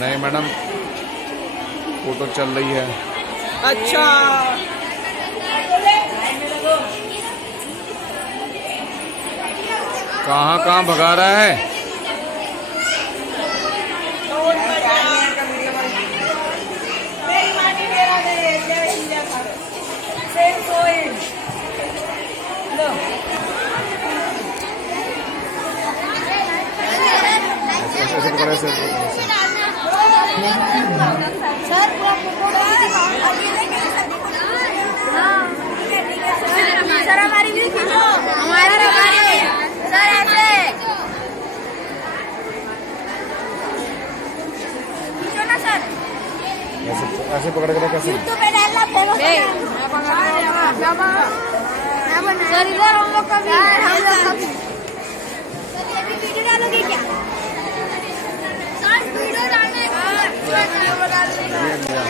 नहीं madam, photo चल रही है। अच्छा, कहाँ कहाँ भगा रहा है? सर हमारी भी खींचो, हमारी सर ऐसे खींचो ना सर, ऐसे पकड़ के कैसे? यूट्यूब पे डालना फेमस सर। इधर हम लोग का भी सर, ये भी वीडियो डालोगे क्या सर? वीडियो डालने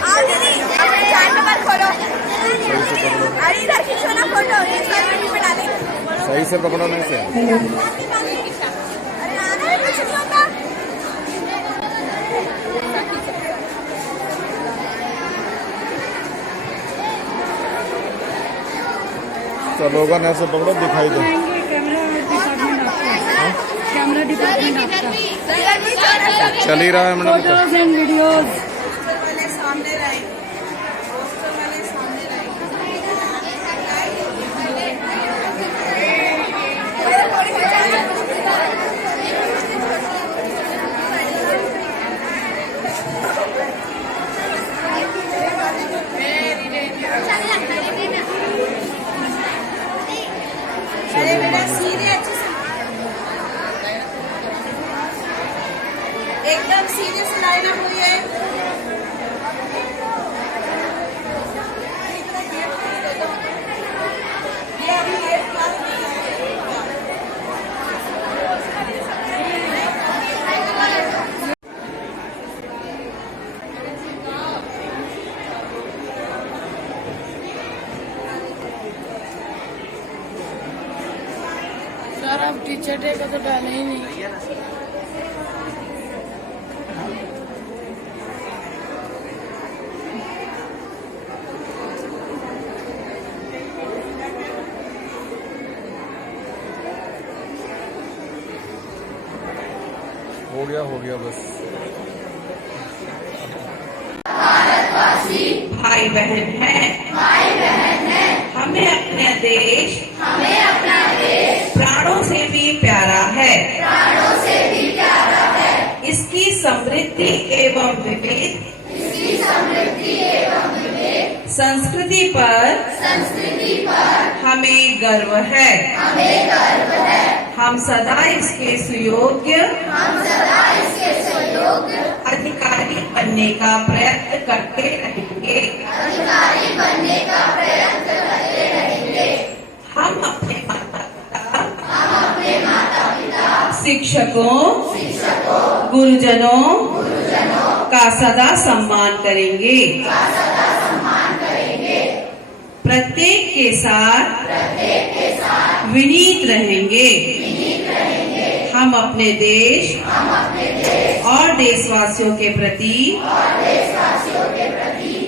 आओ दीदी, अपने चैनल पर खोलो। अरे इधर खींचो ना फोटो, यूट्यूब पे डालेंगे। सही से पकड़ो नहीं से। अरे आना है कुछ नहीं होता। स्लोगन ऐसे पकड़ो, दिखाई दे। कैमरा डिपार्टमेंट आपका चल ही रहा है मैडम। Photos and videos. एकदम सीरियस लाइन अप हुई है। ये अभी 8 क्लास में है। सर आप टीचर डे का तो डाले ही नहीं। हो गया बस। भाई बहन है, हमें अपना देश प्राणों से भी प्यारा है। इसकी समृद्धि एवं विविध संस्कृति पर हमें गर्व है। हम सदा इसके सुयोग्य अधिकारी बनने का प्रयत्न करते रहेंगे। हम अपने माता पिता, शिक्षकों, गुरुजनों का सदा सम्मान करेंगे। प्रत्येक के साथ विनीत रहेंगे। हम अपने देश और देशवासियों के प्रति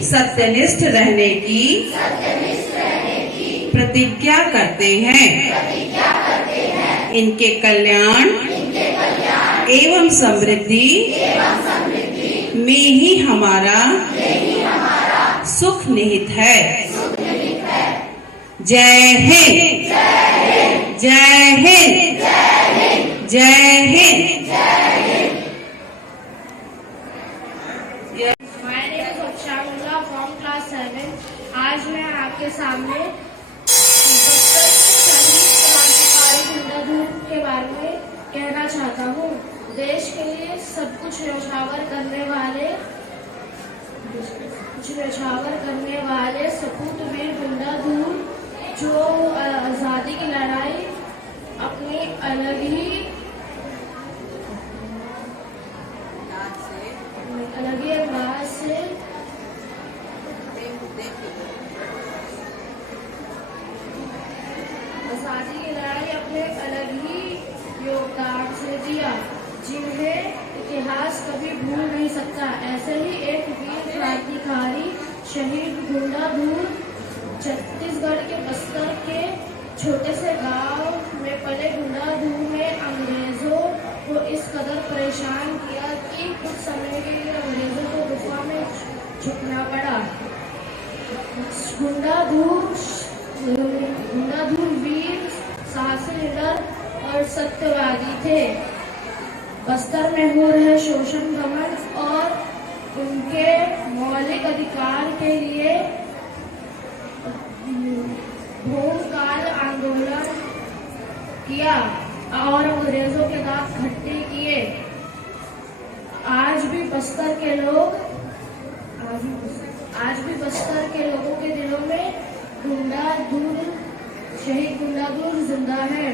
सत्यनिष्ठ रहने की प्रतिज्ञा करते हैं। इनके कल्याण एवं समृद्धि में ही हमारा सुख निहित है। जय हिंद, जय हिंद, जय Hind. My name is Ukshamula from class 7. आज मैं आपके सामने शहीद क्रांतिकारी गुंडाधूर के बारे में कहना चाहता हूँ। देश के लिए सब कुछ न्यौछावर करने वाले सपूत वीर गुंडाधूर जो आजादी की लड़ाई अपनी अलग ही अंदाज से आजादी की लड़ाई अपने अलग ही योगदान था। ऐसे ही एक वीर क्रांतिकारी शहीद गुंडाधूर छत्तीसगढ़ के बस्तर के छोटे से गांव में पले गुंडाधूर ने अंग्रेजों को इस कदर परेशान किया कि कुछ समय के लिए अंग्रेजों को गुफा में छुपना पड़ा। गुंडाधूर वीर, साहसी लीडर और सत्यवादी थे। बस्तर में हो रहे शोषण, दमन और उनके मौलिक अधिकार के लिए भूमकाल आंदोलन किया और अंग्रेजों के दांत खट्टे किए। आज भी बस्तर के लोगों के दिलों में शहीद गुंडाधूर जिंदा है।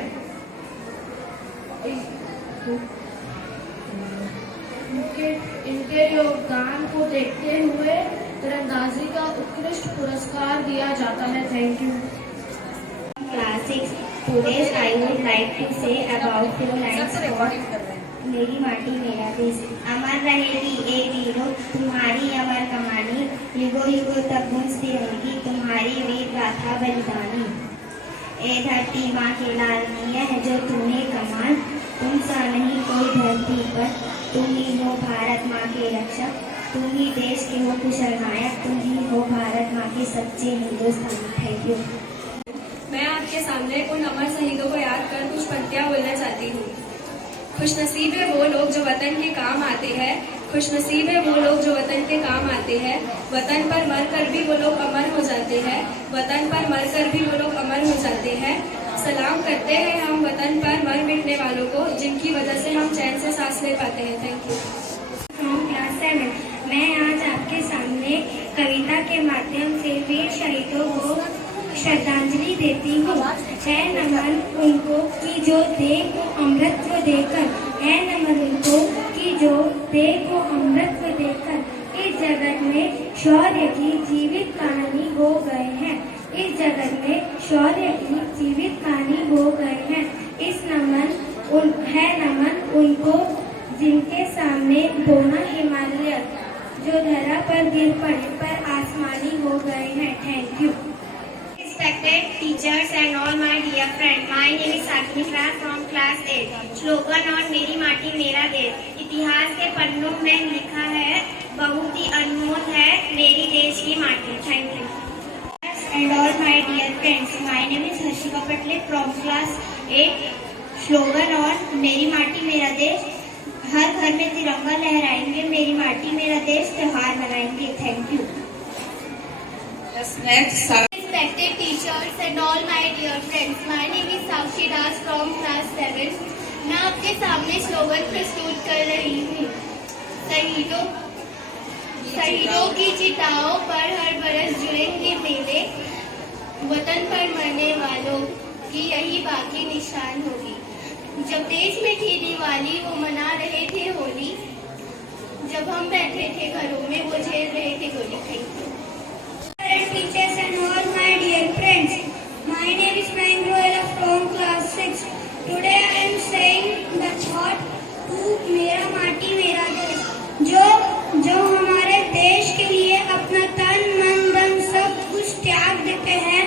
इनके योगदान को देखते हुए तीरंदाजी का उत्कृष्ट पुरस्कार दिया जाता है। Thank you. Class 6. Today I would like to say about few lines for मेरी माटी मेरा देश। अमर रहेगी ए वीरों तुम्हारी अमर कहानी, युगों युगों तक गूंजती रहेगी तुम्हारी वीर गाथा बलिदानी। ए धरती माँ के लाल मैया है जो तुम्हें कमान, तुम सा नहीं कोई धरती पर, तुम ही हो भारत माँ के रक्षक, तुम ही देश के हो कुशल नायक, तुम ही हो भारत माँ के सच्चे हिंदुस्तानी। Thank you. मैं आपके सामने उन अमर शहीदों को याद कर कुछ पंक्तियां बोलना चाहती हूँ। खुशनसीब है वो लोग जो वतन के काम आते हैं, खुशनसीब है वो लोग जो वतन के काम आते हैं, वतन पर मरकर भी वो लोग अमर हो जाते हैं, वतन पर मरकर भी वो लोग अमर हो जाते हैं। सलाम करते हैं हम वतन पर मर मिटने वालों को, जिनकी वजह से हम चैन से सांस ले पाते हैं। Thank you. फ्रॉम क्लास 7 मैं आज आपके सामने कविता के माध्यम से वीर शहीदों को श्रद्धांजलि देती हूँ। है नमन उनको कि जो देह को अमृतत्व देकर, है नमन उनको कि जो देह को अमृतत्व देकर इस जगत में शौर्य की जीवित कहानी हो गए हैं, इस जगत में शौर्य की जीवित कहानी हो गए हैं। इस है नमन उनको जिनके सामने दोनों हिमालय जो धरा पर गिर पड़े पर आसमानी हो गए हैं। Thank you. Respected teachers and all my dear friends, my name is Sakshi Shah from class 8. Slogan और मेरी माटी मेरा देश। इतिहास के पन्नों में लिखा है, बहुत ही अनमोल है मेरी देश की माटी। Thank you. And all my dear friends, my name is Harshika Patle from class 8. Slogan और मेरी माटी मेरा देश। हर घर में तिरंगा लहराएंगे, मेरी माटी मेरा देश त्योहार मनाएंगे। Thank you. Respected teachers and all my dear friends, my name is Sakshi Das from class 7. मैं आपके सामने स्लोगन प्रस्तुत कर रही हूँ। शहीदों की चिताओं पर हर बरस जुड़ेंगे मेले, वतन पर मरने वालों की यही बाकी निशान होगी। जब देश में थी दिवाली वो मना रहे थे होली, जब हम बैठे थे घरों में वो झेल रहे थे गोली। Thank you. Teachers and all my dear friends, my name is Mahendra Ella from class 6. Today I am saying the thought to मेरा माटी मेरा देश। जो हमारे देश के लिए अपना तन मन धन सब कुछ त्याग देते हैं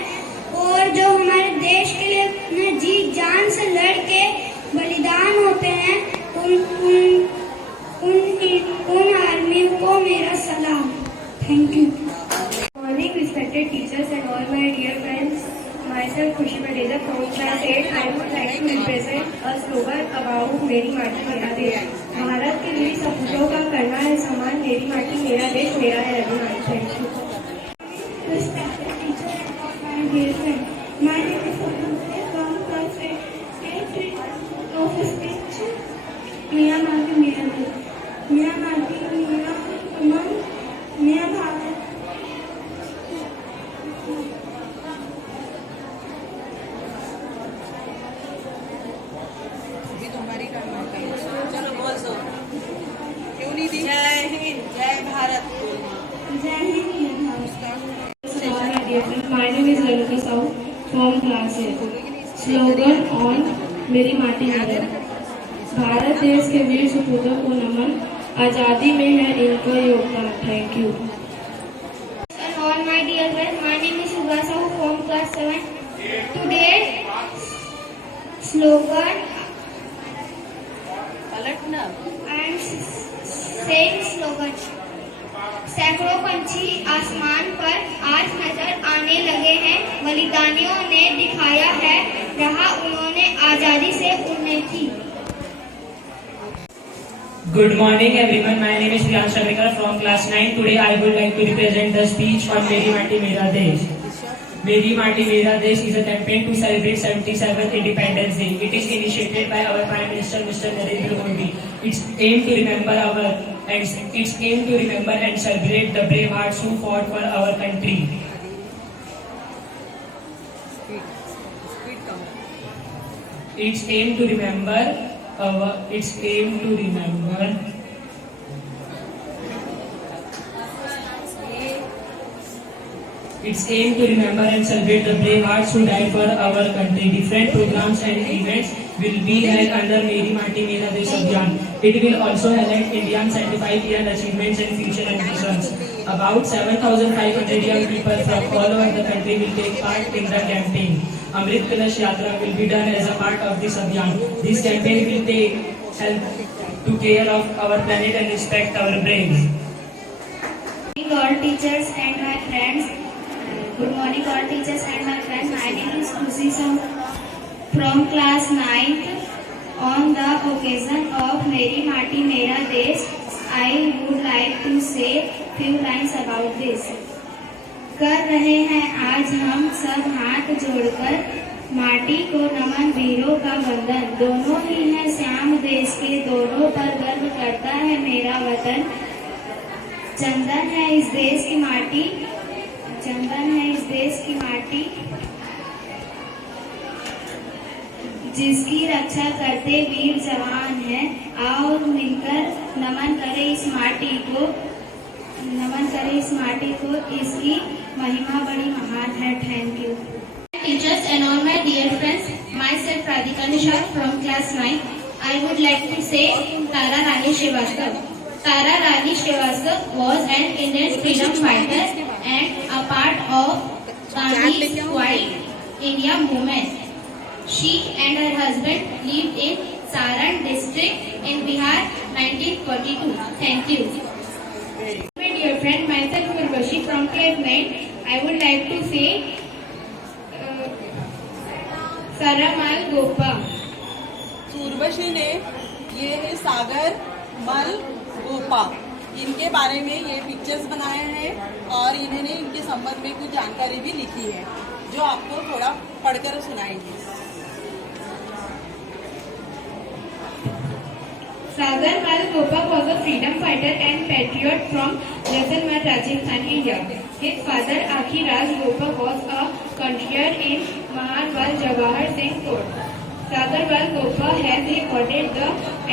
और जो हमारे देश के लिए अपने जी जान से लड़ के बलिदान होते हैं, उन आर्मी को मेरा सलाम। Thank you. Morning, respected teachers and all my dear friends. Myself Khushi Padeja from class 8. I would like to represent a slogan about मेरी माटी मेरा देश। भारत के वीर सपूतों का करना है सम्मान, मेरी माटी मेरा देश मेरा है अभिमान। Thank you. Respected teacher and all my dear friends, my name is Anushka from class 8 of speech. मेरा माटी मेरा देश, मेरा माटी मेरा अमन, मेरा भारत। जय हिंद, जय भारत। जय Hind. My name is Lalita Sahu from class 8. Slogan on मेरी माटी मेरा। भारत देश के वीर सपूतों को नमन, आज़ादी में है इनका योगदान। Thank you. And all my dear friends, my name is Subha Sahu from class 7. Today slogan and saying slogan. सैकड़ों पंछी आसमान पर आज नजर आने लगे हैं। बलिदानियों ने दिखाया है राह, उन्होंने आजादी से उड़ने की। Good morning everyone, my name is Priyansh Agrawal from class 9. Today I would like to represent the speech on Meri Mati Mera Desh. Meri Mati Mera Desh is a campaign to celebrate 77th Independence Day. It is initiated by our Prime Minister Mr. Narendra Modi. It's aim to remember and celebrate the brave hearts who fought for our country. It's aim to remember and celebrate the brave hearts who died for our country. Different programs and events will be held under Meri Mati Mera Desh Abhiyan. It will also highlight India's 75-year achievements and future ambitions. About 7,500 young people from all over the country will take part in the campaign. Amrit Kalash Yatra will be done as a part of this Abhiyan. This campaign will help to care of our planet and respect our brains. Good morning all teachers and my friends. Good morning all teachers and my friends. My name is Khushi Sahu from class 9th. On the occasion of Meri Mati Mera Desh, I would like to say few lines about this. कर रहे हैं आज हम सब हाथ जोड़कर माटी को नमन, वीरों का वंदन। दोनों ही हैं श्याम देश के, दोनों पर गर्व करता है मेरा वतन। चंदन है इस देश की माटी, चंदन है इस देश की माटी, जिसकी रक्षा करते वीर जवान हैं। आओ मिलकर नमन करें इस माटी को, नमन करें इस माटी को, इसकी महिमा बड़ी महान है। Thank you. Teachers and all my dear friends, myself Radhika Nishad from class 9. I would like to say Tara Rani Srivastava. Tara Rani Srivastava was an Indian freedom fighter and a part of Gandhi's Quiet India movement. She and her husband lived in Saran district in Bihar 1942. Thank you. My dear friend, myself Urvashi from class 9. I would like to say Saramal Gopa. Urvashi ने ये है सागर मल गोपा, इनके बारे में ये pictures बनाए हैं और इन्होंने इनके संबंध में कुछ जानकारी भी लिखी है जो आपको थोड़ा पढ़कर सुनाएंगे। Sagar Mal Gopa was a freedom fighter and patriot from Jaisalmer, Rajasthan, India. His father Akhi Raj Gopa was a courtier in Maharwal Jawahar Singh Court. Sagar Mal Gopa has recorded the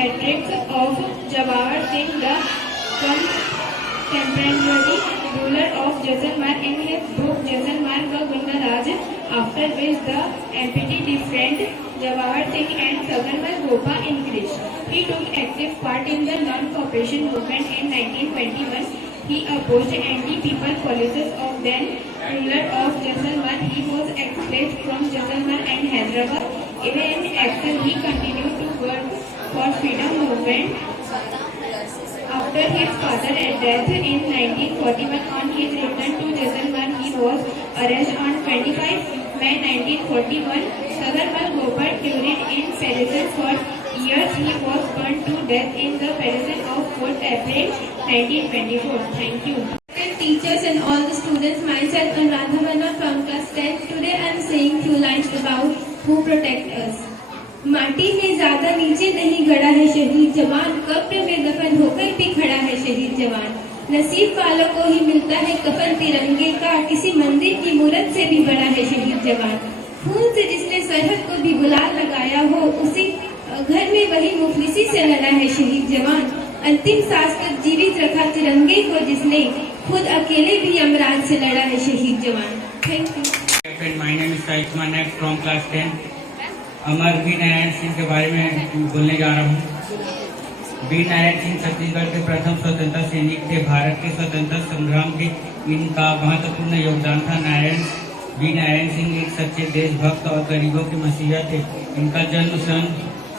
attributes of Jawahar Singh, the contemporary ruler of Jaisalmer, in his book Jaisalmer Ka Gunda Raj, after which the epithet different Jawahar Singh and Sagar Mal Gopa increased. He took active part in the non-cooperation movement in 1921. He opposed anti-people policies of then ruler of Jaisalmer. He was expelled from Jaisalmer and Hyderabad. Even in exile, he continued to work for freedom movement. After his father's death in 1941, on his return to Jaisalmer, he was arrested on 25 May 1941. Sagar Mal Gopa during in prison for years. He was burned to death in the prison of 4th April 1924. Thank you. Teachers and all the students, myself and Radhavana from class 10. Today I am saying few lines about who protect us. माटी में ज्यादा नीचे नहीं गड़ा है शहीद जवान, कब्र में दफन होकर भी खड़ा है शहीद जवान। नसीब वालों को ही मिलता है कफन तिरंगे का, किसी मंदिर की मूरत से भी बड़ा है शहीद जवान। खून से जिसने सरहद को भी गुलाल लगाया हो, उसी घर में वही मुफलिसी से लड़ा है शहीद जवान। अंतिम सांस तक जीवित रखा तिरंगे को जिसने, खुद अकेले भी यमराज से लड़ा है शहीद जवान। Thank you. My name is साइस्मा next from class 10। Amar Veer Narayan Singh के बारे में बोलने जा रहा हूँ। बी नारायण सिंह छत्तीसगढ़ के प्रथम स्वतंत्रता सैनिक थे। भारत के स्वतंत्रता संग्राम के इनका महत्वपूर्ण योगदान था। बी नारायण सिंह एक सच्चे देशभक्त और गरीबों के मसीहा थे। इनका जन्म सन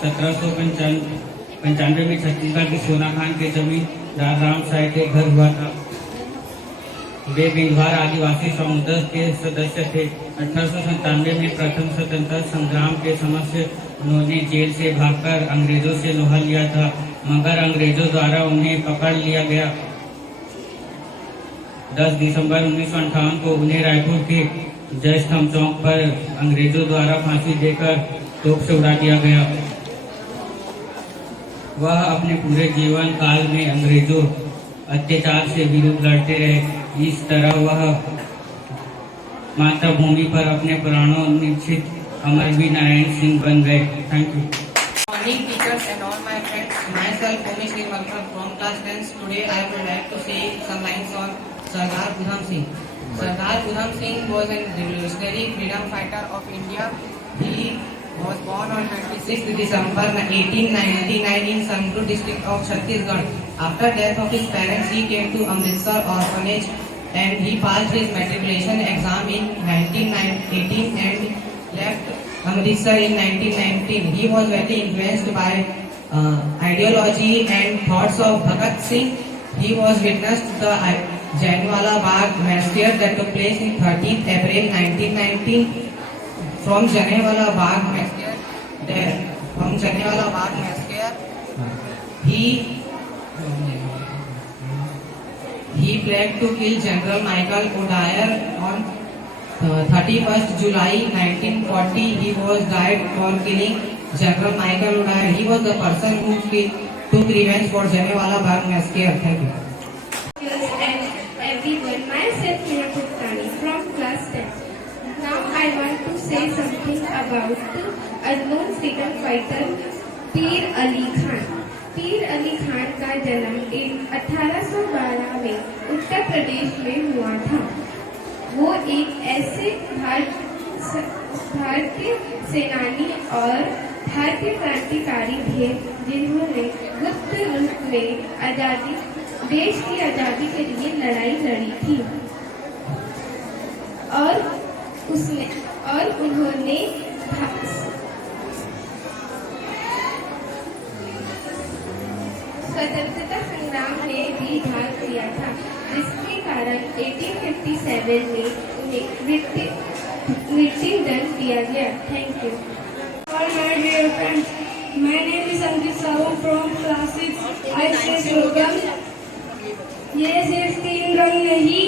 1795 में छत्तीसगढ़ के सोनाखान के जमींदार राम साय के घर हुआ था। वे बिंदवार आदिवासी समुदाय के सदस्य थे। 1897 में प्रथम स्वतंत्रता संग्राम के समय उन्होंने जेल से भागकर अंग्रेजों से लोहा लिया था, मगर अंग्रेजों द्वारा उन्हें पकड़ लिया गया। 10 दिसंबर 1958 को उन्हें रायपुर के जयस्तंभ चौक पर अंग्रेजों द्वारा फांसी देकर तोप से उड़ा दिया गया। वह अपने पूरे जीवन काल में अंग्रेजों अत्याचार से विरुद्ध लड़ते रहे। इस तरह वह मातृभूमि पर अपने प्राणों निश्चित अमर बी नारायण सिंह बन गए। Thank you. Morning teachers and all my friends, myself Umesh Nirmalkar from class 10. Today I would like to say some lines on Sardar Udham Singh. Sardar Udham Singh was a revolutionary freedom fighter of India. He was born on 26 December 1899 in Sangrur district of Chhattisgarh. After death of his parents, he came to Amritsar orphanage and he passed his matriculation exam in 1918 and left Amritsar in 1919. He was very influenced by ideology and thoughts of Bhagat Singh. He was witness to the Jallianwala Bagh massacre that took place in 13th April 1919. From Jallianwala Bagh massacre, he planned to kill General Michael O'Dwyer on 31st July 1940. He was died for killing General Michael O'Dwyer. He was the person who took revenge for Jallianwala Bagh massacre. Thank you. And everyone, myself Neha Puttani from class 10. Now I want to say something about unknown freedom fighter पीर अली खान। पीर अली खान का जन्म 1812 में उत्तर प्रदेश में हुआ था। वो एक ऐसे भारतीय सेनानी और भारतीय क्रांतिकारी थे जिन्होंने गुप्त रूप में देश की आजादी के लिए लड़ाई लड़ी थी और उन्होंने स्वतंत्रता संग्राम में भी भाग लिया था, जिसके कारण 1857 में उन्हें मृत्युदंड दिया गया। Thank you. All my dear friends, my name is Ankit Sahu from class 6. I say slogan, ये सिर्फ 3 रंग नहीं,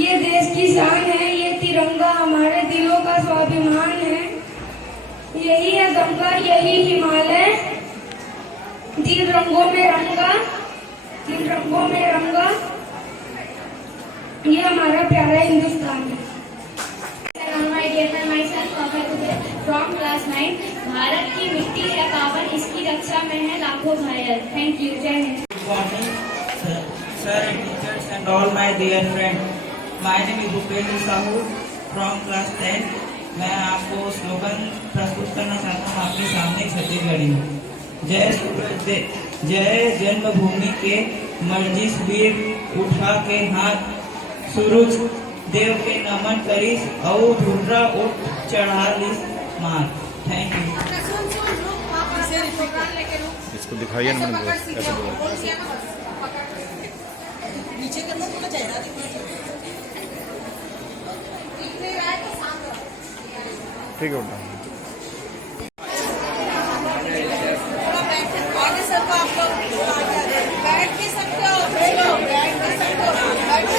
ये देश की शान है, ये तिरंगा हमारे दिलों का स्वाभिमान है। यही है गंगा, यही हिमालय, 3 रंगों में रंगा, 3 रंगों में रंगा, ये हमारा प्यारा हिंदुस्तान है। From class 9। भारत की मिट्टी है पावन, इसकी रक्षा में है लाखों घायल। Thank you. जय Hind. Good morning, sir and teachers and all my dear friends. My name is Bhupendra Sahu from class 10. मैं आपको स्लोगन प्रस्तुत करना चाहता हूँ आपके सामने छत्तीसगढ़ी में। जय जन्मभूमि के मर्जिस वीर उठा के हाथ, सूरज देव के नमन करिस और ढूंढरा उठ चढ़ालिस मार। Thank you. इसको दिखाइए ना मैंने ऐसे बोला। नीचे करना थोड़ा ज्यादा ठीक है बेटा। आगे सबको आप लोग बैठ के सकते हो, बैठ के सकते हो, बैठ के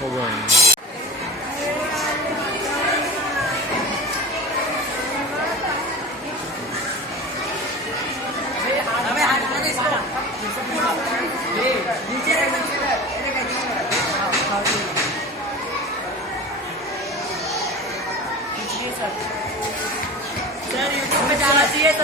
हो गया